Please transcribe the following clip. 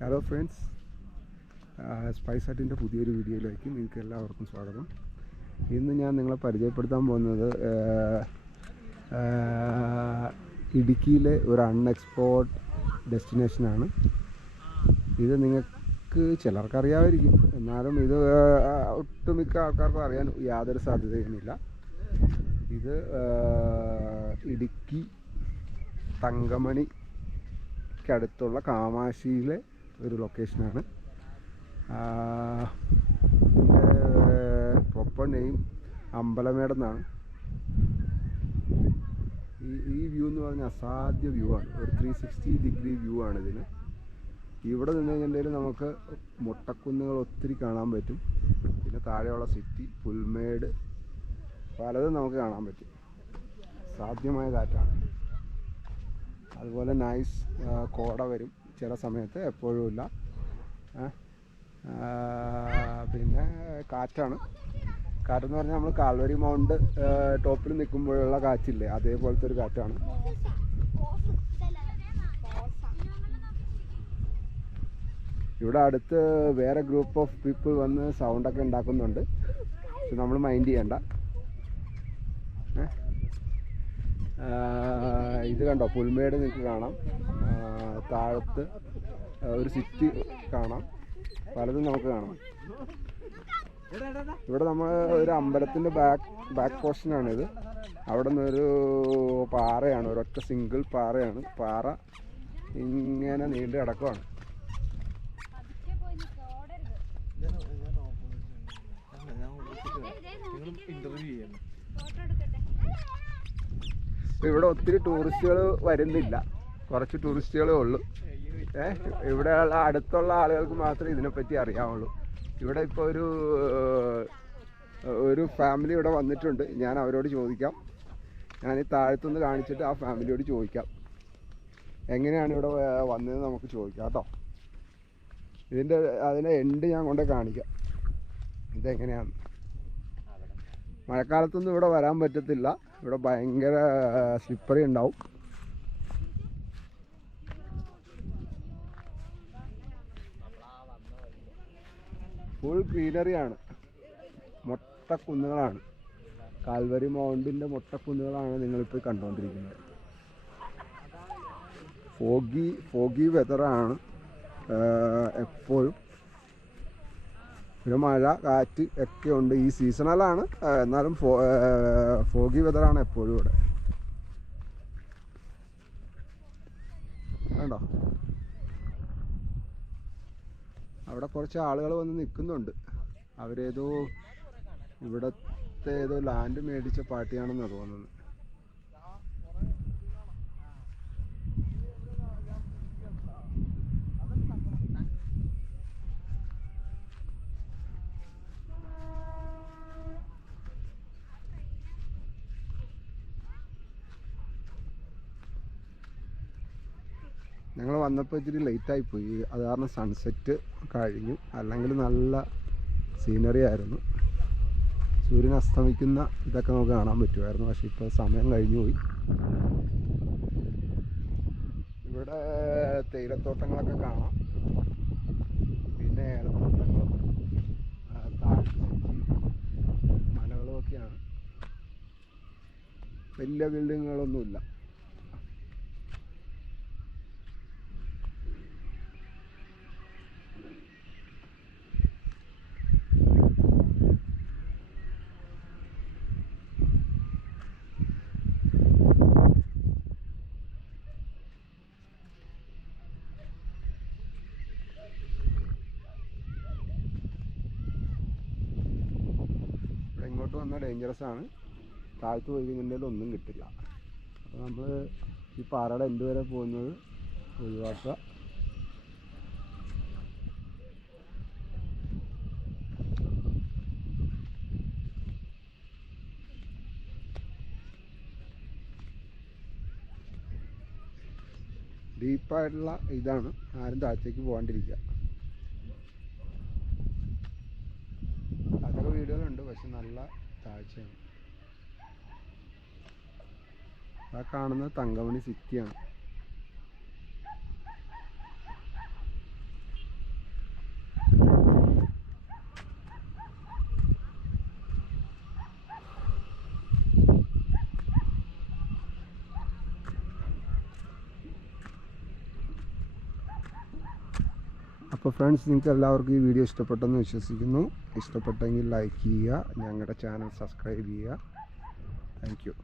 Hello friends, spice ഹട്ടിൻ്റെ പുതിയൊരു വീഡിയോയിലേക്ക് നിങ്ങൾക്ക് എല്ലാവർക്കും സ്വാഗതം. ഇന്ന് ഞാൻ നിങ്ങളെ പരിചയപ്പെടുത്താൻ പോകുന്നത് ഇടുക്കിയിലെ ഒരു അൺഎക്സ്പ്ലോർഡ് ഡെസ്റ്റിനേഷനാണ്. ഇത് നിങ്ങൾക്ക് ചിലർക്കറിയാമായിരിക്കും, എന്നാലും ഇത് ഒട്ടുമിക്ക ആൾക്കാർക്കും അറിയാൻ യാതൊരു സാധ്യതയുമില്ല. ഇത് ഇടുക്കി തങ്കമണിക്കടുത്തുള്ള കാമാക്ഷിയിലെ ഒരു ലൊക്കേഷനാണ്. ഇതിൻ്റെ പ്രോപ്പർ നെയിം അമ്പലമേടെന്നാണ്. ഈ വ്യൂ എന്ന് പറഞ്ഞാൽ അസാധ്യ വ്യൂ ആണ്. ഒരു 360 ഡിഗ്രി വ്യൂ ആണ് ഇതിന്. ഇവിടെ നിന്ന് കഴിഞ്ഞിട്ടുണ്ടെങ്കിൽ നമുക്ക് മുട്ടക്കുന്നുകൾ ഒത്തിരി കാണാൻ പറ്റും. പിന്നെ താഴെയുള്ള സിറ്റി, പുൽമേട്, പലതും നമുക്ക് കാണാൻ പറ്റും. സാധ്യമായ കാറ്റാണ്. അതുപോലെ നൈസ് കോട വരും ചില സമയത്ത്, എപ്പോഴും ഇല്ല. പിന്നെ കാറ്റാണ്. കാറ്റെന്ന് പറഞ്ഞാൽ നമ്മൾ കാൽവരി മൗണ്ട് ടോപ്പിൽ നിൽക്കുമ്പോഴുള്ള കാറ്റില്ലേ, അതേപോലത്തെ ഒരു കാറ്റാണ്. ഇവിടെ അടുത്ത് വേറെ ഗ്രൂപ്പ് ഓഫ് പീപ്പിൾ വന്ന് സൗണ്ടൊക്കെ ഉണ്ടാക്കുന്നുണ്ട്. പക്ഷെ നമ്മൾ മൈൻഡ് ചെയ്യണ്ട. ഇത് കണ്ടോ, പുൽമേട് നിങ്ങൾക്ക് കാണാം. താഴത്ത് ഒരു സിറ്റി കാണാം. പലതും നമുക്ക് കാണാം. ഇവിടെ നമ്മൾ ഒരു അമ്പലത്തിൻ്റെ ബാക്ക് പോർഷനാണിത്. അവിടെ നിന്നൊരു പാറയാണ്, ഒരൊറ്റ സിംഗിൾ പാറയാണ്. പാറ ഇങ്ങനെ നീണ്ടു കിടക്കുവാണ്. ഇവിടെ ഒത്തിരി ടൂറിസ്റ്റുകൾ വരുന്നില്ല, കുറച്ച് ടൂറിസ്റ്റുകളേ ഉള്ളൂ. ഇവിടെ അടുത്തുള്ള ആളുകൾക്ക് മാത്രമേ ഇതിനെപ്പറ്റി അറിയാവുള്ളൂ. ഇവിടെ ഇപ്പോൾ ഒരു ഫാമിലി ഇവിടെ വന്നിട്ടുണ്ട്. ഞാൻ അവരോട് ചോദിക്കാം. ഞാൻ ഈ താഴത്തുനിന്ന് കാണിച്ചിട്ട് ആ ഫാമിലിയോട് ചോദിക്കാം എങ്ങനെയാണ് ഇവിടെ വന്നതെന്ന് നമുക്ക് ചോദിക്കാം കേട്ടോ. അതിൻ്റെ എൻഡ് ഞാൻ കൊണ്ട് കാണിക്കാം ഇതെങ്ങനെയാണ്. മഴക്കാലത്തൊന്നും ഇവിടെ വരാൻ പറ്റത്തില്ല. ഇവിടെ ഭയങ്കര സ്ലിപ്പറി ഉണ്ടാവും. ഫുൾ ഗ്രീനറിയാണ്, മൊട്ടക്കുന്നുകളാണ്. കാൽവരി മൗണ്ടിൻ്റെ മൊട്ടക്കുന്നുകളാണ് നിങ്ങളിപ്പോൾ കണ്ടുകൊണ്ടിരിക്കുന്നത്. ഫോഗി വെതറാണ് എപ്പോഴും. പിന്നെ മഴ, കാറ്റ് ഒക്കെ ഉണ്ട്. ഈ സീസണലാണ്, എന്നാലും ഫോഗി വെതറാണ് എപ്പോഴും ഇവിടെ. കണ്ടോ, അവിടെ കുറച്ച് ആളുകൾ വന്ന് നിൽക്കുന്നുണ്ട്. ഇവിടുത്തെ ഏതോ ലാൻഡ് മേടിച്ച പാർട്ടിയാണെന്നാണ് തോന്നുന്നത്. ഞങ്ങൾ വന്നപ്പോൾ ഇച്ചിരി ലേറ്റായിപ്പോയി. അത് കാരണം സൺസെറ്റ് കഴിഞ്ഞു. അല്ലെങ്കിൽ നല്ല സീനറി ആയിരുന്നു. സൂര്യൻ അസ്തമിക്കുന്ന ഇതൊക്കെ നമുക്ക് കാണാൻ പറ്റുമായിരുന്നു. പക്ഷെ ഇപ്പോൾ സമയം കഴിഞ്ഞു പോയി. ഇവിടെ തേയിലത്തോട്ടങ്ങളൊക്കെ കാണാം. പിന്നെ ഏലത്തോട്ടങ്ങളും മലകളും ഒക്കെയാണ്. വലിയ ബിൽഡിങ്ങുകളൊന്നുമില്ല. ഇങ്ങോട്ട് വന്നാൽ ഡേഞ്ചറസ് ആണ്. താഴത്ത് പോയി കഴിഞ്ഞിട്ടുണ്ടെങ്കിൽ ഒന്നും കിട്ടില്ല. അപ്പോൾ നമ്മൾ ഈ പാറയുടെ എൻഡ് വരെ പോകുന്നത് ഒഴിവാക്കുക. ഡീപ്പായിട്ടുള്ള ഇതാണ്, ആരും താഴത്തേക്ക് പോകാണ്ടിരിക്കുക. അതൊക്കെ വീഡിയോയിലുണ്ട്, പക്ഷെ നല്ല താഴ്ചയാണ്. ആ കാണുന്നത് തങ്കമണി സിറ്റിയാണ്. അപ്പോൾ ഫ്രണ്ട്സ്, നിങ്ങൾക്ക് എല്ലാവർക്കും ഈ വീഡിയോ ഇഷ്ടപ്പെട്ടെന്ന് വിശ്വസിക്കുന്നു. ഇഷ്ടപ്പെട്ടെങ്കിൽ ലൈക്ക് ചെയ്യുക, ഞങ്ങളുടെ ചാനൽ സബ്സ്ക്രൈബ് ചെയ്യുക. Thank you.